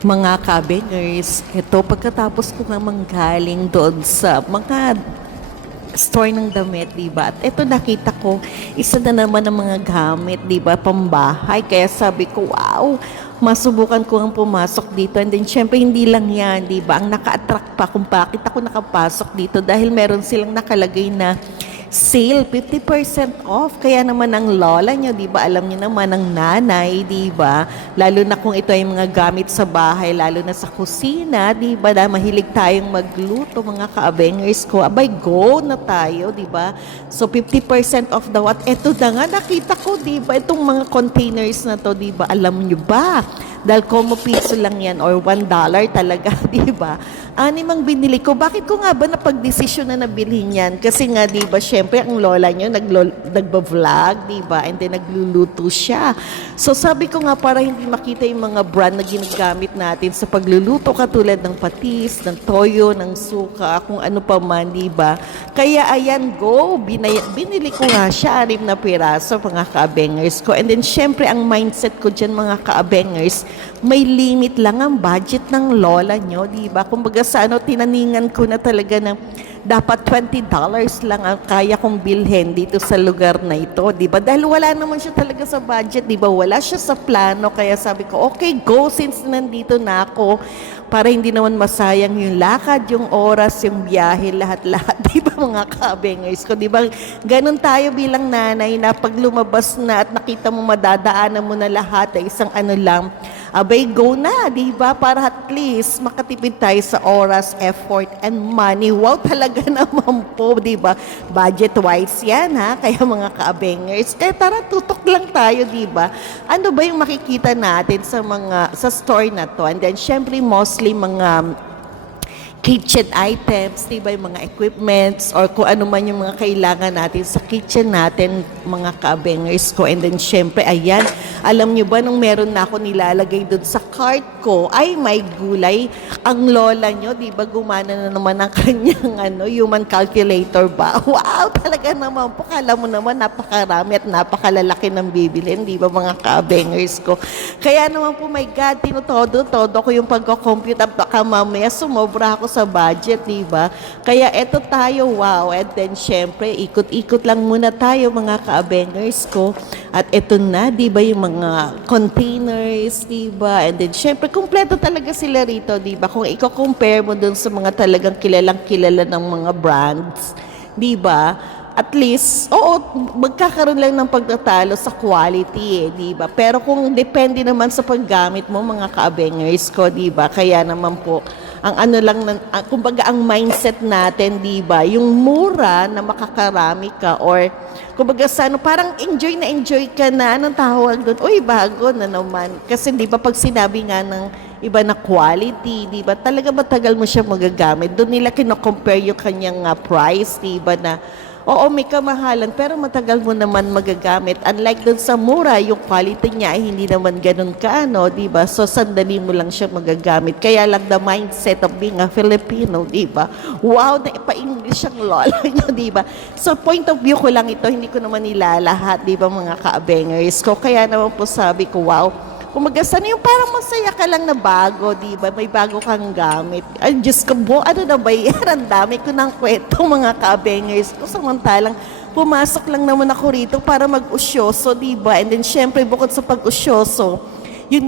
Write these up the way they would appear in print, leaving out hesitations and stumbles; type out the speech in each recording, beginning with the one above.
Mga kabingers, ito pagkatapos ko nga manggaling doon sa mga store ng damit, di ba? At ito nakita ko, isa na naman ng mga gamit, di ba, pambahay. Kaya sabi ko, wow, masubukan ko ang pumasok dito. And then, syempre, hindi lang yan, di ba? Ang naka-attract pa kung bakit ako nakapasok dito dahil meron silang nakalagay na sale, 50% off. Kaya naman ang lola nyo, di ba? Alam niyo naman ang nanay, di ba? Lalo na kung ito ay mga gamit sa bahay, lalo na sa kusina, di ba? Dahil mahilig tayong magluto, mga ka-abengers ko. Abay, go na tayo, di ba? So, 50% off daw. At eto na nga, nakita ko, di ba? Itong mga containers na to, di ba? Alam nyo ba? Dahil como piso lang yan or $1 talaga, di ba? Animang binili ko. Bakit ko nga ba napag-desisyon na nabilhin yan? Kasi nga, di ba, syempre, ang lola nyo nagba-vlog, di ba? And then, nagluluto siya. So, sabi ko nga, para hindi makita yung mga brand na ginagamit natin sa pagluluto, katulad ng patis, ng toyo, ng suka, kung ano pa man, di ba? Kaya, ayan, go! Binili ko nga siya, 6 na piraso, mga ka-abengers ko. And then, syempre, ang mindset ko dyan, mga ka-abengers, may limit lang ang budget ng lola nyo, di ba? Kumbaga sa tinaningan ko na talaga na dapat $20 lang ang kaya kong bilhin dito sa lugar na ito, di ba? Dahil wala naman siya talaga sa budget, di ba? Wala siya sa plano, kaya sabi ko, okay, go since nandito na ako para hindi naman masayang yung lakad, yung oras, yung biyahe, lahat-lahat, di ba mga ka-abengers ko, di ba? Ganun tayo bilang nanay na pag lumabas na at nakita mo madadaanan mo na lahat ay isang ano lang, abay, go na, di ba? Para at least makatipid tayo sa oras, effort, and money. Wow, talaga naman po, di ba? Budget-wise yan, ha? Kaya mga ka-abengers, tara, tutok lang tayo, di ba? Ano ba yung makikita natin sa store na to? And then, syempre, mostly mga kitchen items, di ba, yung mga equipments or kung ano man yung mga kailangan natin sa kitchen natin, mga ka-abengers ko. And then, syempre, ayan, alam nyo ba, nung meron na ako nilalagay doon sa cart ko, ay, may gulay, ang lola nyo, di ba, gumana na naman ang kanyang human calculator ba? Wow, talaga naman po, kala mo naman, napakarami at napakalalaki ng bibilin, di ba, mga ka-abengers ko. Kaya naman po, my God, tinutodo-todo ko yung pagko-compute at baka mamaya sumobra ako sa budget, di ba? Kaya eto tayo, wow. And then, syempre, ikot-ikot lang muna tayo, mga ka-abengers ko. At eto na, di ba, yung mga containers, di ba? And then, syempre, kumpleto talaga sila rito, di ba? Kung i-compare mo dun sa mga talagang kilalang-kilala ng mga brands, di ba? At least, oo, magkakaroon lang ng pagtatalo sa quality, di ba? Pero kung depende naman sa paggamit mo, mga ka-abengers ko, di ba? Kaya naman po, ang ano lang, kumbaga ang mindset natin, di ba? Yung mura na makakarami ka or kumbaga parang enjoy ka na, anong tawag doon? Uy, bago na naman. Kasi di ba pag sinabi nga ng iba na quality, di ba? Talaga matagal mo siya magagamit. Doon nila kino-compare yung kanyang price, di ba, na oo, may kamahalan, pero matagal mo naman magagamit. Unlike doon sa mura, yung quality niya ay hindi naman ganun di ba? So, sandali mo lang siya magagamit. Kaya lang the mindset of being a Filipino, di ba? Wow, naipa-English ang lola niya, di ba? So, point of view ko lang ito, hindi ko naman nilalahat, di ba, mga ka-abengers ko. Kaya naman po sabi ko, wow, kumaga, sana yung parang masaya ka lang na bago, di ba? May bago kang gamit. Ay, Diyos ko po, ano na ba yan? Ang dami ko ng kwento, mga ka-abengers ko. Samantalang, pumasok lang naman ako rito para mag-usyoso, di ba? And then, syempre, bukod sa pag-usyoso, yun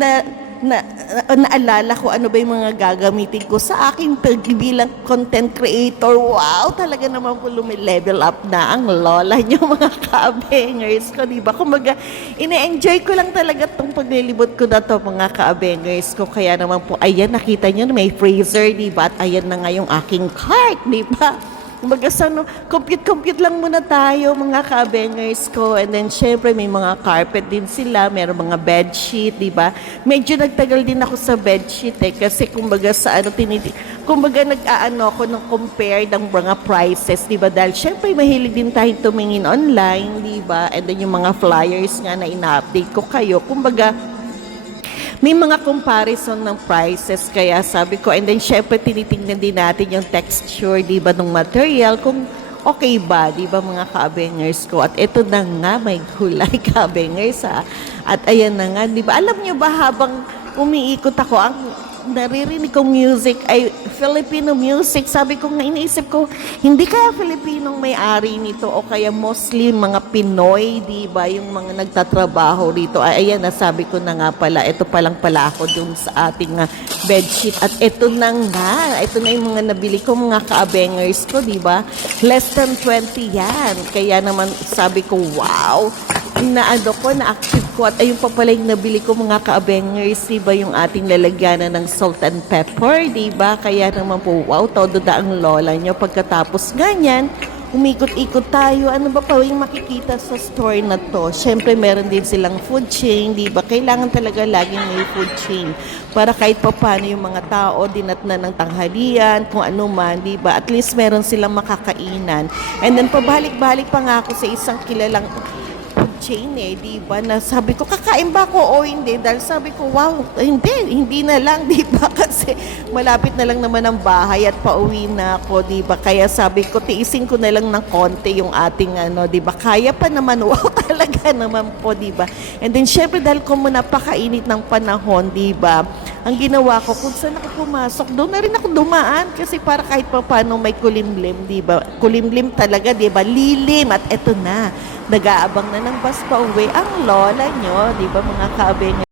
naalala ko ano ba yung mga gagamitin ko sa aking bilang content creator. Wow, talaga naman po level up na ang lola niyo, mga ka-abengers ko, di ba? Kumbaga, ine-enjoy ko lang talaga itong paglilibot ko na to, mga ka-abengers ko. Kaya naman po, ayan, nakita niyo may freezer, di ba? At ayan na nga yung aking cart, di ba? Kumbaga compute lang muna tayo, mga ka-abengers ko. And then, syempre, may mga carpet din sila. Meron mga bedsheet, di ba? Medyo nagtagal din ako sa bedsheet kasi kumbaga kumbaga nag-aano ako ng compare ng mga prices, di ba? Dahil syempre, mahilig din tayong tumingin online, di ba? And then, yung mga flyers nga na ina-update ko kayo. Kumbaga, may mga comparison ng prices, kaya sabi ko, and then syempre tinitingnan din natin yung texture, di ba, ng material, kung okay ba, di ba, mga ka-abengers ko. At ito na nga, may gulay, ka-abengers, ha. At ayan na nga, di ba, alam nyo ba, habang umiikot ako, naririnig kong music ay Filipino music. Sabi ko nga, iniisip ko, hindi kaya Filipinong may-ari nito o kaya mostly mga Pinoy, di ba? Yung mga nagtatrabaho rito. Ay, ayan, nasabi ko na nga pala, ito palang pala ako dun sa ating bedsheet. At ito na nga, ito na yung mga nabili ko, mga ka-abengers ko, di ba? Less than 20 yan. Kaya naman sabi ko, wow, na-achieve ko at ayun pa pala yung nabili ko mga ka-abengers, diba yung ating lalagyanan ng salt and pepper, diba? Kaya naman po, wow, todo da ang lola nyo. Pagkatapos ganyan, umikot-ikot tayo. Ano ba pa yung makikita sa store na to? Siyempre, meron din silang food chain, diba? Kailangan talaga laging may food chain para kahit pa paano yung mga tao dinatna ng tanghalian, kung ano man, diba? At least meron silang makakainan. And then, pabalik-balik pa nga ako sa isang kilalang chain di ba? Na sabi ko, kakain ba ako o hindi? Dahil sabi ko, wow, hindi na lang, di ba? Kasi malapit na lang naman ang bahay at pauwi na ako, di ba? Kaya sabi ko, tiisin ko na lang ng konti yung ating di ba? Kaya pa naman, wow, talaga naman po, di ba? And then, syempre, dahil ko napakainit ng panahon, di ba? Ang ginawa ko, kung saan ako pumasok, doon na rin ako dumaan kasi para kahit pa paano may kulimlim, di ba? Kulimlim talaga, di ba? Lilim at eto na. Nag-aabang na ng bus pa uwi ang lola nyo, di ba mga kaabeng